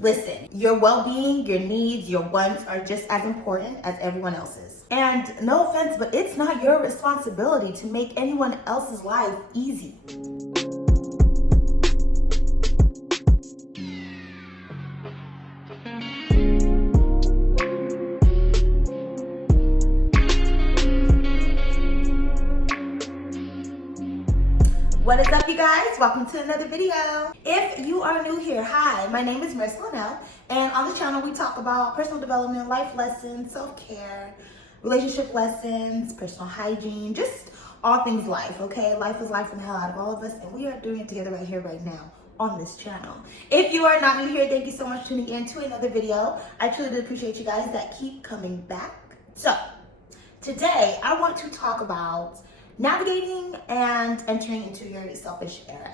Listen, your well-being, your needs, your wants are just as important as everyone else's. And no offense, but it's not your responsibility to make anyone else's life easy. What is up, you guys? Welcome to another video. If you are new here, hi, my name is Miss Linnell, and on this channel we talk about personal development, life lessons, self-care, relationship lessons, personal hygiene, just all things life, okay? Life is life and the hell out of all of us, and we are doing it together right here, right now on this channel. If you are not new here, thank you so much for tuning in to another video. I truly do appreciate you guys that keep coming back. So, today I want to talk about navigating and entering into your selfish era.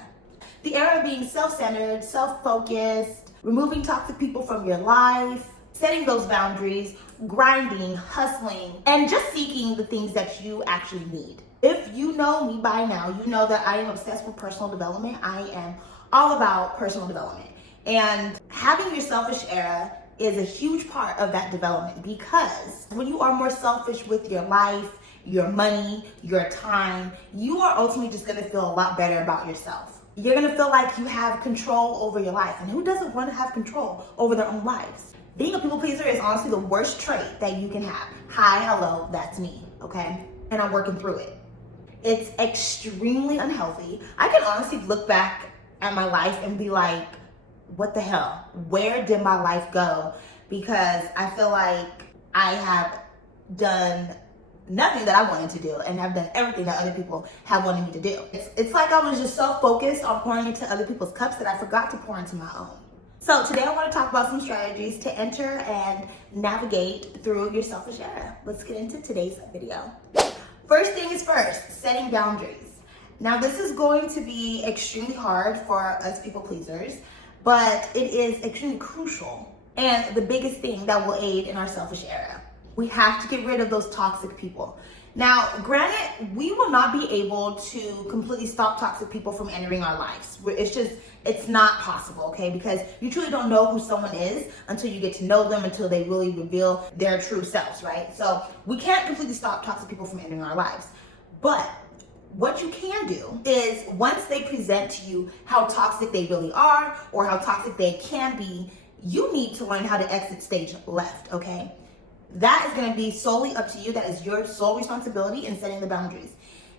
The era of being self-centered, self-focused, removing toxic people from your life, setting those boundaries, grinding, hustling, and just seeking the things that you actually need. If you know me by now, you know that I am obsessed with personal development. I am all about personal development. And having your selfish era is a huge part of that development, because when you are more selfish with your life, your money, your time, you are ultimately just gonna feel a lot better about yourself. You're gonna feel like you have control over your life. And who doesn't want to have control over their own lives? Being a people pleaser is honestly the worst trait that you can have. Hi, hello, that's me, okay? And I'm working through it. It's extremely unhealthy. I can honestly look back at my life and be like, what the hell? Where did my life go? Because I feel like I have done nothing that I wanted to do and have done everything that other people have wanted me to do. It's like I was just so focused on pouring into other people's cups that I forgot to pour into my own. So today I want to talk about some strategies to enter and navigate through your selfish era. Let's get into today's video. First thing is first, setting boundaries. Now this is going to be extremely hard for us people pleasers, but it is extremely crucial and the biggest thing that will aid in our selfish era. We have to get rid of those toxic people. Now, granted, we will not be able to completely stop toxic people from entering our lives. It's not possible, okay? Because you truly don't know who someone is until you get to know them, until they really reveal their true selves, right? So we can't completely stop toxic people from entering our lives. But what you can do is, once they present to you how toxic they really are or how toxic they can be, you need to learn how to exit stage left, okay? That is going to be solely up to you. That is your sole responsibility in setting the boundaries.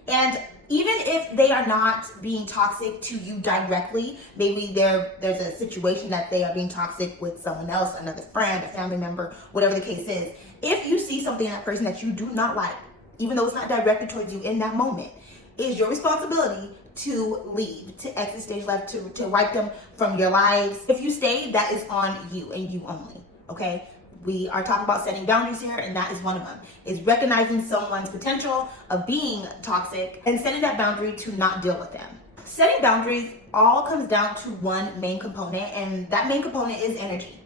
And even if they are not being toxic to you directly, maybe there's a situation that they are being toxic with someone else, another friend, a family member, whatever the case is. If you see something in that person that you do not like, even though it's not directed towards you in that moment, it is your responsibility to leave, to exit stage left, to wipe them from your lives. If you stay, that is on you and you only, okay? We are talking about setting boundaries here, and that is one of them, is recognizing someone's potential of being toxic and setting that boundary to not deal with them. Setting boundaries all comes down to one main component, and that main component is energy,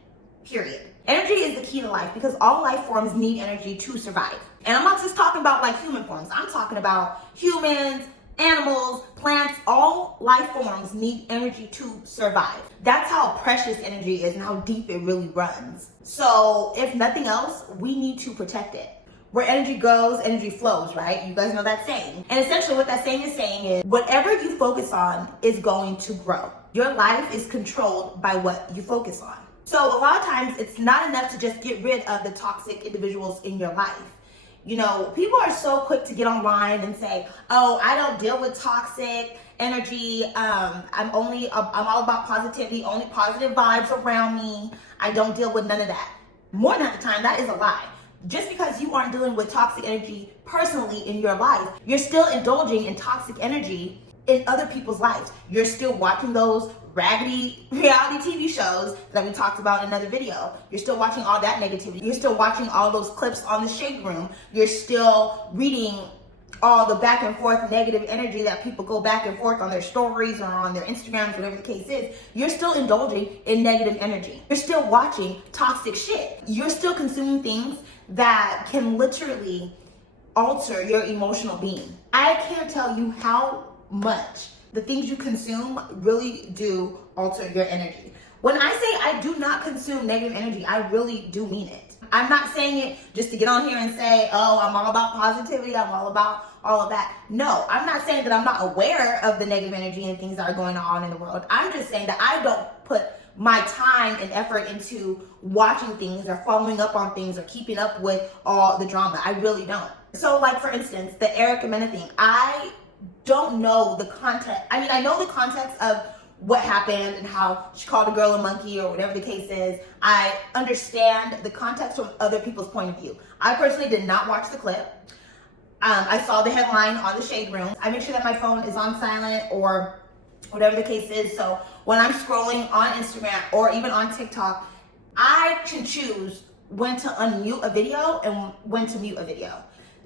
period. Energy is the key to life because all life forms need energy to survive. And I'm not just talking about like human forms. I'm talking about humans, animals, plants, all life forms need energy to survive. That's how precious energy is and how deep it really runs. So if nothing else, we need to protect it. Where energy goes, energy flows, right? You guys know that saying. And essentially what that saying is whatever you focus on is going to grow. Your life is controlled by what you focus on. So a lot of times it's not enough to just get rid of the toxic individuals in your life. You know, people are so quick to get online and say, oh, I don't deal with toxic energy. I'm all about positivity, only positive vibes around me. I don't deal with none of that. More than half the time, that is a lie. Just because you aren't dealing with toxic energy personally in your life, you're still indulging in toxic energy in other people's lives. You're still watching those raggedy reality TV shows that we talked about in another video. You're still watching all that negativity. You're still watching all those clips on the Shade Room. You're still reading all the back and forth negative energy that people go back and forth on their stories or on their Instagrams, whatever the case is. You're still indulging in negative energy. You're still watching toxic shit. You're still consuming things that can literally alter your emotional being. I can't tell you how much the things you consume really do alter your energy. When I say I do not consume negative energy, I really do mean it. I'm not saying it just to get on here and say, oh, I'm all about positivity, I'm all about all of that. No, I'm not saying that I'm not aware of the negative energy and things that are going on in the world. I'm just saying that I don't put my time and effort into watching things or following up on things or keeping up with all the drama. I really don't. So like, for instance, the Erica Mena thing, I don't know the context. I mean, I know the context of what happened and how she called a girl a monkey or whatever the case is. I understand the context from other people's point of view. I personally did not watch the clip. I saw the headline on the Shade Room. I make sure that my phone is on silent or whatever the case is. So when I'm scrolling on Instagram or even on TikTok, I can choose when to unmute a video and when to mute a video.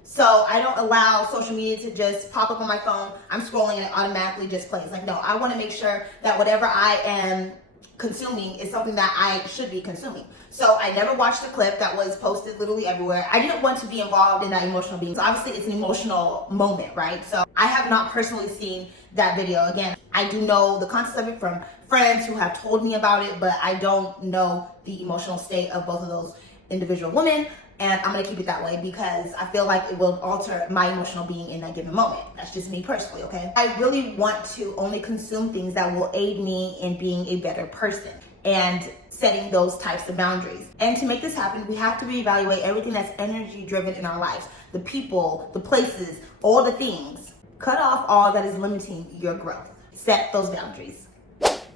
So I don't allow social media to just pop up on my phone. I'm scrolling and it automatically just plays. Like, no, I want to make sure that whatever I am consuming is something that I should be consuming. So I never watched the clip that was posted literally everywhere. I didn't want to be involved in that emotional being. So obviously it's an emotional moment, right? So I have not personally seen that video. Again, I do know the context of it from friends who have told me about it, but I don't know the emotional state of both of those individual women. And I'm gonna keep it that way because I feel like it will alter my emotional being in that given moment. That's just me personally, okay? I really want to only consume things that will aid me in being a better person and setting those types of boundaries. And to make this happen, we have to reevaluate everything that's energy driven in our lives. The people, the places, all the things. Cut off all that is limiting your growth. Set those boundaries.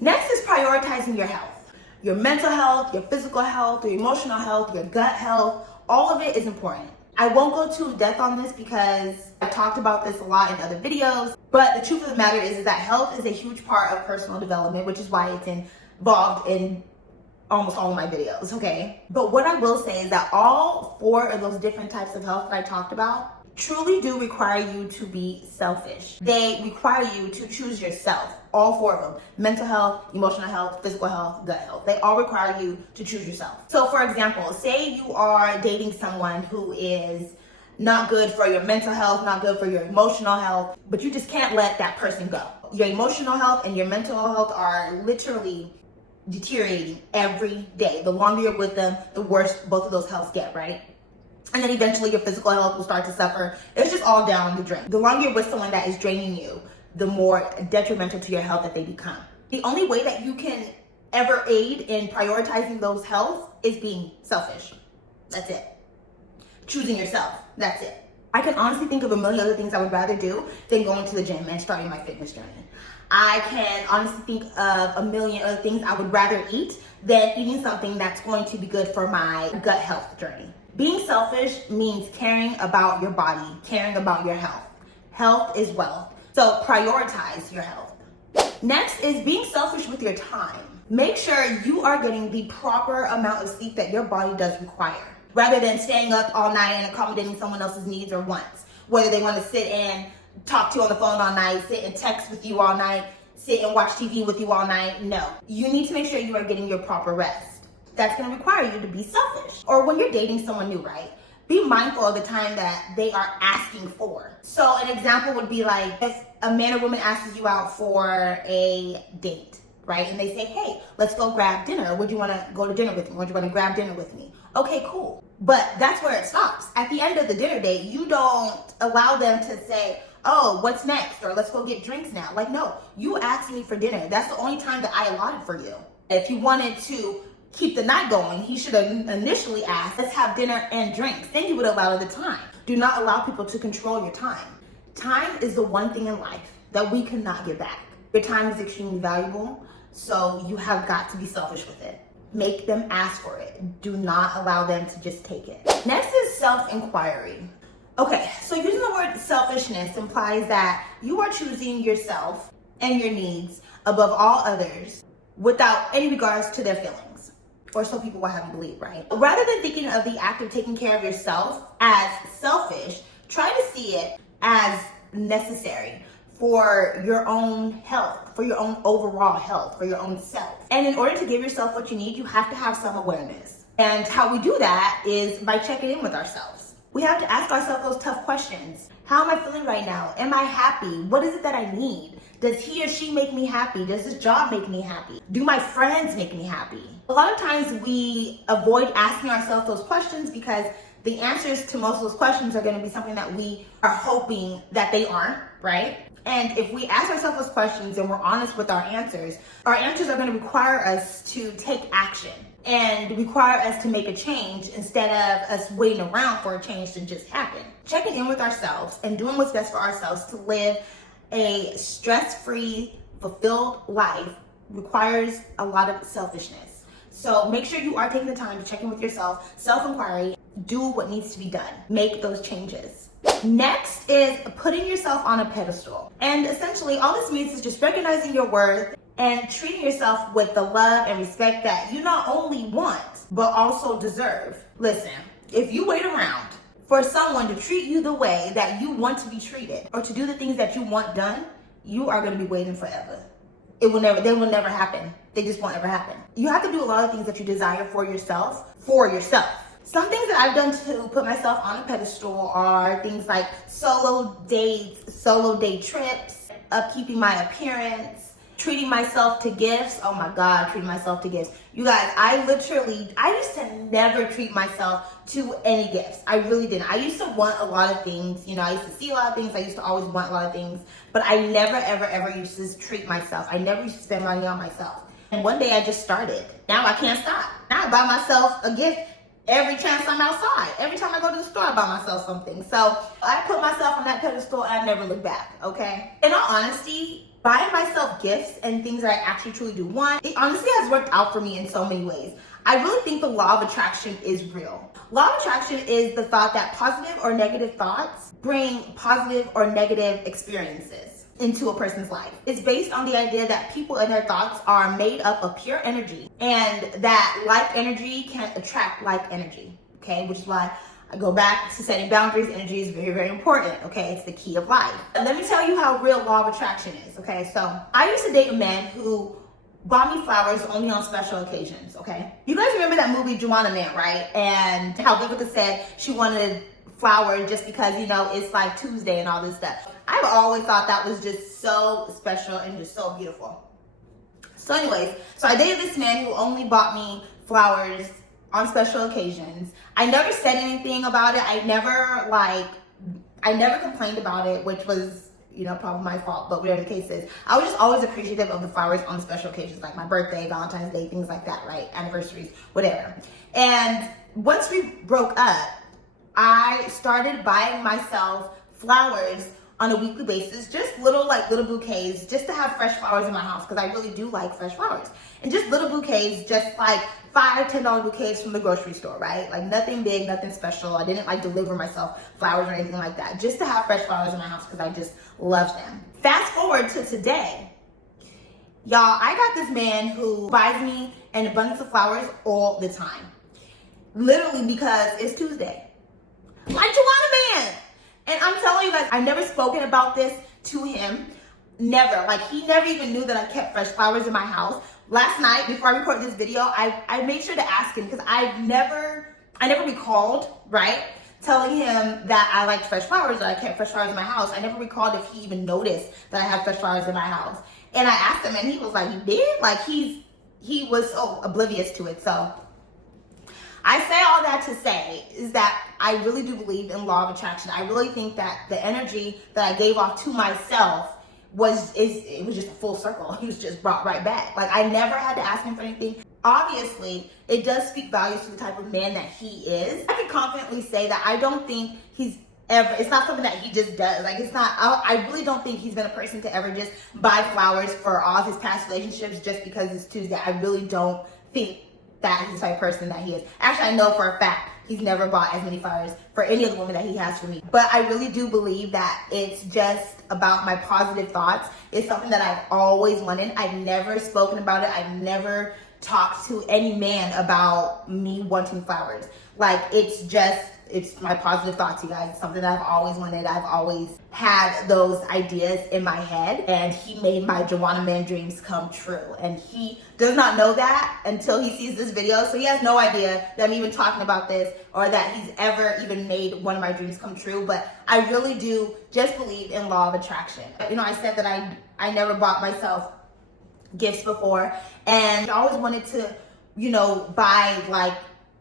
Next is prioritizing your health. Your mental health, your physical health, your emotional health, your gut health. All of it is important. I won't go too in depth on this because I've talked about this a lot in other videos, but the truth of the matter is that health is a huge part of personal development, which is why it's involved in almost all of my videos, okay? But what I will say is that all 4 of those different types of health that I talked about truly do require you to be selfish. They require you to choose yourself. All 4 of them. Mental health, emotional health, physical health, gut health. They all require you to choose yourself. So for example, say you are dating someone who is not good for your mental health, not good for your emotional health, but you just can't let that person go. Your emotional health and your mental health are literally deteriorating every day. The longer you're with them, the worse both of those healths get, right? And then eventually your physical health will start to suffer. It's just all down the drain. The longer you're with someone that is draining you, the more detrimental to your health that they become. The only way that you can ever aid in prioritizing those health is being selfish. That's it. Choosing yourself. That's it. I can honestly think of a million other things I would rather do than going to the gym and starting my fitness journey. I can honestly think of a million other things I would rather eat than eating something that's going to be good for my gut health journey. Being selfish means caring about your body, caring about your health. Health is wealth. So prioritize your health. Next is being selfish with your time. Make sure you are getting the proper amount of sleep that your body does require, rather than staying up all night and accommodating someone else's needs or wants. Whether they want to sit and talk to you on the phone all night, sit and text with you all night, sit and watch TV with you all night. No, you need to make sure you are getting your proper rest. That's going to require you to be selfish. Or when you're dating someone new, right? Be mindful of the time that they are asking for. So an example would be like if a man or woman asks you out for a date, right? And they say, hey, let's go grab dinner. Would you want to go to dinner with me? Would you want to grab dinner with me? Okay, cool. But that's where it stops. At the end of the dinner date, you don't allow them to say, oh, what's next? Or let's go get drinks now. Like, no, you asked me for dinner. That's the only time that I allotted for you. If you wanted to keep the night going, he should have initially asked, let's have dinner and drinks. Then you would allow the time. Do not allow people to control your time. Time is the one thing in life that we cannot get back. Your time is extremely valuable, so you have got to be selfish with it. Make them ask for it. Do not allow them to just take it. Next is self-inquiry. Okay, so using the word selfishness implies that you are choosing yourself and your needs above all others without any regards to their feelings. Or so people will have you believe, right? Rather than thinking of the act of taking care of yourself as selfish, try to see it as necessary for your own health, for your own overall health, for your own self. And in order to give yourself what you need, you have to have some awareness. And how we do that is by checking in with ourselves. We have to ask ourselves those tough questions. How am I feeling right now? Am I happy? What is it that I need? Does he or she make me happy? Does this job make me happy? Do my friends make me happy? A lot of times we avoid asking ourselves those questions because the answers to most of those questions are going to be something that we are hoping that they aren't, right? And if we ask ourselves those questions and we're honest with our answers are going to require us to take action and require us to make a change instead of us waiting around for a change to just happen. Checking in with ourselves and doing what's best for ourselves to live a stress-free, fulfilled life requires a lot of selfishness. So make sure you are taking the time to check in with yourself, self-inquiry, do what needs to be done, make those changes. Next is putting yourself on a pedestal. And essentially all this means is just recognizing your worth and treating yourself with the love and respect that you not only want, but also deserve. Listen, if you wait around for someone to treat you the way that you want to be treated or to do the things that you want done, you are going to be waiting forever. They will never happen. They just won't ever happen. You have to do a lot of things that you desire for yourself. Some things that I've done to put myself on a pedestal are things like solo dates, solo day trips, upkeeping my appearance, treating myself to gifts. Oh my God, treating myself to gifts. You guys, I used to never treat myself to any gifts. I really didn't. I used to want a lot of things. You know, I used to see a lot of things. I used to always want a lot of things, but I never, ever used to treat myself. I never used to spend money on myself. And one day I just started. Now I can't stop. Now I buy myself a gift every chance I'm outside. Every time I go to the store, I buy myself something. So I put myself on that pedestal and I never look back, okay? In all honesty, buying myself gifts and things that I actually truly do want, it honestly has worked out for me in so many ways. I really think the law of attraction is real. Law of attraction is the thought that positive or negative thoughts bring positive or negative experiences into a person's life. It's based on the idea that people and their thoughts are made up of pure energy and that like energy can attract like energy, okay? Which is why I go back to setting boundaries. Energy is very, very important, okay? It's the key of life. Let me tell you how real law of attraction is, okay? So I used to date a man who bought me flowers only on special occasions, okay? You guys remember that movie Juwanna Mann, right? And how Vivica said she wanted flowers just because, you know, it's like Tuesday and all this stuff. I've always thought that was just so special and just so beautiful. So anyways, so I dated this man who only bought me flowers on special occasions. I never said anything about it. I never complained about it, which was, you know, probably my fault, but whatever the case is. I was just always appreciative of the flowers on special occasions, like my birthday, Valentine's Day, things like that, right? Anniversaries, whatever. And once we broke up, I started buying myself flowers on a weekly basis, just little bouquets, just to have fresh flowers in my house, because I really do like fresh flowers. And just little bouquets, just like $5, $10 bouquets from the grocery store, right? Like nothing big, nothing special. I didn't like deliver myself flowers or anything like that, just to have fresh flowers in my house because I just love them. Fast forward to today. Y'all, I got this man who buys me an abundance of flowers all the time. Literally because it's Tuesday. Like Juwanna Mann. And I'm telling you guys, I've never spoken about this to him. Never. Like, he never even knew that I kept fresh flowers in my house. Last night, before I recorded this video, I made sure to ask him because I never recalled, right, telling him that I liked fresh flowers, that I kept fresh flowers in my house. I never recalled if he even noticed that I had fresh flowers in my house. And I asked him and he was like, you did? Like, he was so oblivious to it. So I say all that to say is that I really do believe in law of attraction. I really think that the energy that I gave off to myself it was just a full circle. He was just brought right back. Like, I never had to ask him for anything. Obviously, it does speak volumes to the type of man that he is. I can confidently say that I don't think it's not something that he just does. Like, it's not, I really don't think he's been a person to ever just buy flowers for all of his past relationships just because it's Tuesday. I really don't think that he's the type of person that he is. Actually, I know for a fact he's never bought as many flowers for any of the women that he has for me. But I really do believe that it's just about my positive thoughts. It's something that I've always wanted. I've never spoken about it. I've never talk to any man about me wanting flowers. Like, it's my positive thoughts, you guys. It's something that I've always wanted. I've always had those ideas in my head, and he made my Juwanna Mann dreams come true. And he does not know that until he sees this video, so he has no idea that I'm even talking about this or that he's ever even made one of my dreams come true. But I really do just believe in law of attraction. You know, I said that I never bought myself gifts before, and I always wanted to, you know, buy like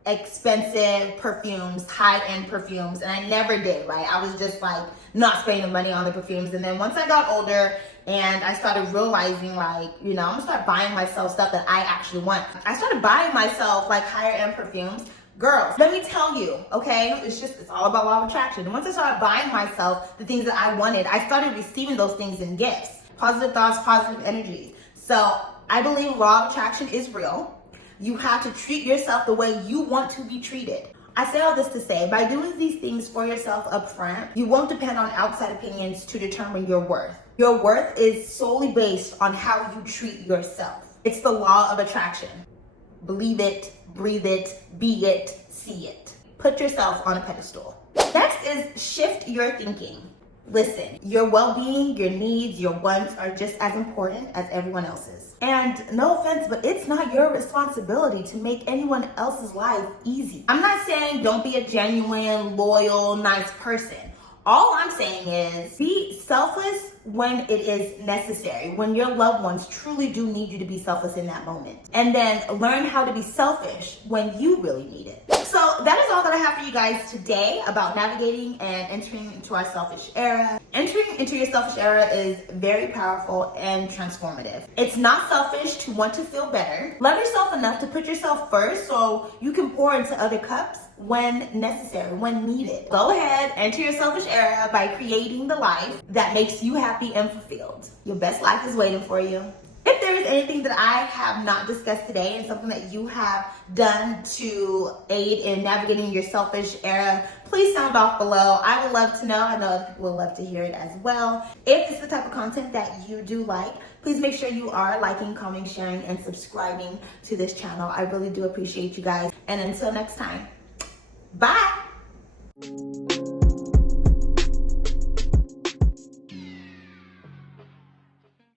expensive perfumes, high-end perfumes, and I never did, right? I was just like not spending the money on the perfumes. And then once I got older and I started realizing, like, you know, I'm gonna start buying myself stuff that I actually want. I started buying myself like higher-end perfumes. Girls, let me tell you, okay? It's all about law of attraction. And once I started buying myself the things that I wanted, I started receiving those things in gifts. Positive thoughts, positive energies. So I believe law of attraction is real. You have to treat yourself the way you want to be treated. I say all this to say, by doing these things for yourself up front, you won't depend on outside opinions to determine your worth. Your worth is solely based on how you treat yourself. It's the law of attraction. Believe it, breathe it, be it, see it. Put yourself on a pedestal. Next is shift your thinking. Listen, your well-being, your needs, your wants are just as important as everyone else's. And no offense, but it's not your responsibility to make anyone else's life easy. I'm not saying don't be a genuine, loyal, nice person. All I'm saying is be selfless when it is necessary, when your loved ones truly do need you to be selfless in that moment. And then learn how to be selfish when you really need it. So that is all that I have for you guys today about navigating and entering into our selfish era. Entering into your selfish era is very powerful and transformative. It's not selfish to want to feel better. Love yourself enough to put yourself first so you can pour into other cups when necessary, when needed. Go ahead, enter your selfish era by creating the life that makes you happy and fulfilled. Your best life is waiting for you. If there is anything that I have not discussed today and something that you have done to aid in navigating your selfish era, please sound off below. I would love to know. I know other people would love to hear it as well. If it's the type of content that you do like, please make sure you are liking, commenting, sharing, and subscribing to this channel. I really do appreciate you guys. And until next time, bye.